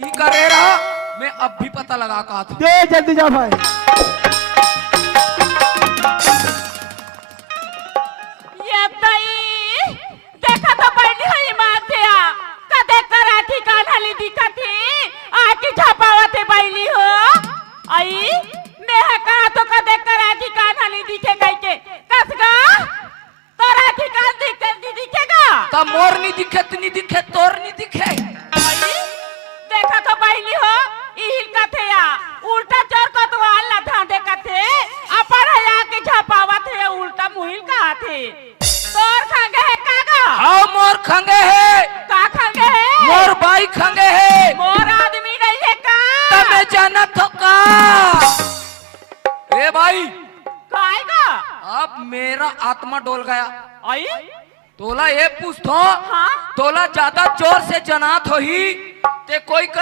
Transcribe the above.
ई करे रहा, मैं अब भी पता लगा का था। दे जल्दी जा भाई। ये ताई देखा तो पहली हई माथे आ कदे कराठी कान्हाली दिखत है आकी छपावते बैली हो आई मैं कहा तो कदे कराठी कान्हाली दिखे गई के कसगा तोरा की कान दिखेगा तब मोर नहीं दिखे, नहीं दिखे, तोर नहीं दिखे। आई देखा तो बैली हो इहिल कथे आ उल्टा चोर कतवाल ला धांधे कथे अपन हया के छपावत है उल्टा मुहिल का थे तोर खंगे है कागा हाँ मोर खंगे है, का खंगे है मोर भाई खंगे है। मोर आदमी नहीं है का तमे जाना तो का ए भाई काएगा अब मेरा आत्मा डोल गया। आई तोला ये पूछतो हाँ तोला ज्यादा जोर से जनात हो ही ते कोई कर